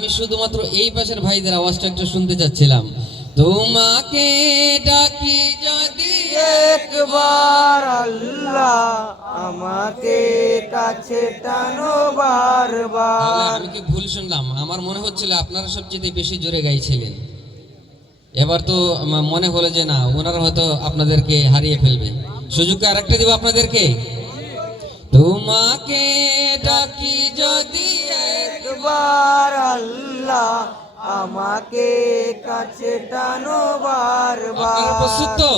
আমি শুধুমাত্র এই পাশের ভাইদের আওয়াজটা একটু শুনতে চাচ্ছিলাম। তোমাকে ডাকি যদি একবার আল্লাহ আমাকে কাছে টানো বারবার। আমি কি ভুল শুনলাম? আমার মনে হচ্ছিল আপনারা সবচেয়ে বেশি জোরে গাইছিলেন। এবার তো মনে হলো যে না ওনারা হয়তো আপনাদেরকে হারিয়ে ফেলবে। সুযোগকে আরেকটা দিব আপনাদেরকে? তোমাকে ডাকি যদি একবার আল্লাহ আমাকে কাছে টানো আপনারা প্রস্তুত বারবার তো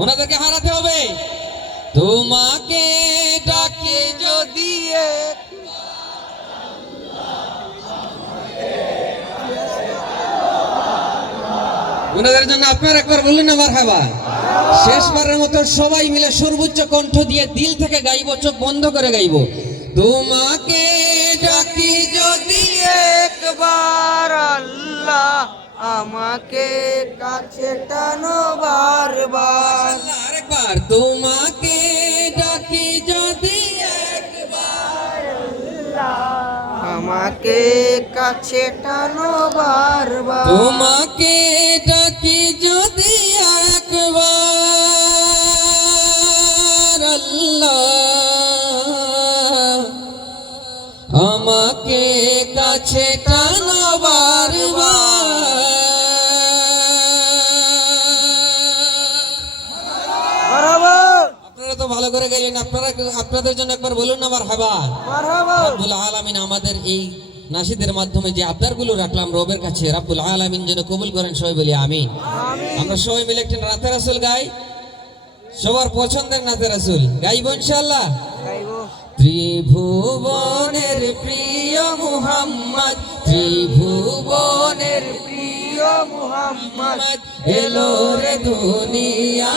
ওনাদেরকে হারাতে হবে। তোমাকে ডাকি যদি ওনাদের জন্য আপনার একবার বললেন না আমার হাবা শেষবারের মতো সবাই মিলে সর্বোচ্চ কণ্ঠ দিয়ে দিল থেকে গাইবো, চোখ বন্ধ করে গাইবো। তোমাকে আমাকে কাছে টানো বারবার। আরেকবার। তোমাকে ডাকি যদি একবার। আমাকে কাছে টানো বারবার। তোমাকে ডাকি যদি একবার। আল্লাহ আমাকে কাছে টানো বারবার। আপনারা তো ভালো করে গাইলেন আপনারা আপনাদের জন্য একবার বলুন না আমার হাবা মারহাবা। রাব্বুল আলামিন আমাদের এই নাসিদের মাধ্যমে যে আবদারগুলো রাখলাম রবের কাছে রাব্বুল আলামিন যেন কবুল করেন সবাই বলি আমিন। আমরা সবাই মিলে একটা নাতে রাসুল গাই সবার পছন্দের নাতে রাসুল। গাইব ইনশাআল্লাহ? ত্রিভুবনের প্রিয় মুহাম্মদ ত্রিভুবনের প্রিয় মুহাম্মদ এলো রে দুনিয়া।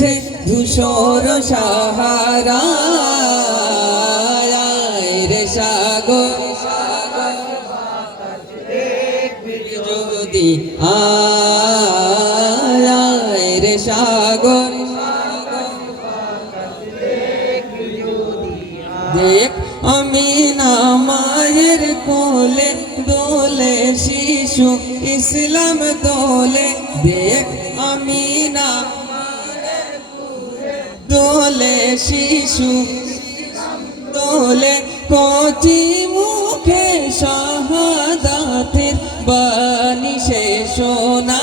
মে ধূসর সাহারা। রে সাগর। যদি আয় রে সাগর। দেখ আমি না মায়ের কোলে দোলে শিশু, ইসলাম দোলে। দেখ আমি না দোলে শিশু তোলে কচি মুখে শাহাদাতের বাণী সে সোনা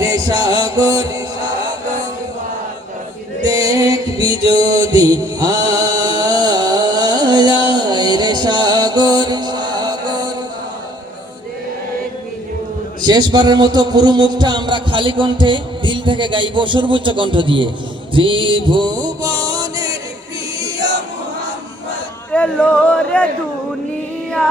রে সাগর দেখবি যদি শেষবারের মতো পুরো মুখটা আমরা খালি কণ্ঠে দিল থেকে গাইব সর্বোচ্চ কণ্ঠ দিয়ে। ত্রিভুবনের প্রিয় এলো রে দুনিয়া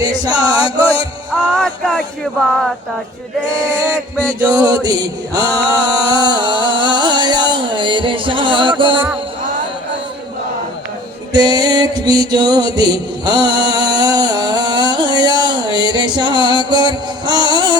রে সাগর। আকাশ বাতাস দেখবে যদি। আয় রে সাগর। দেখবি যদি। আয়।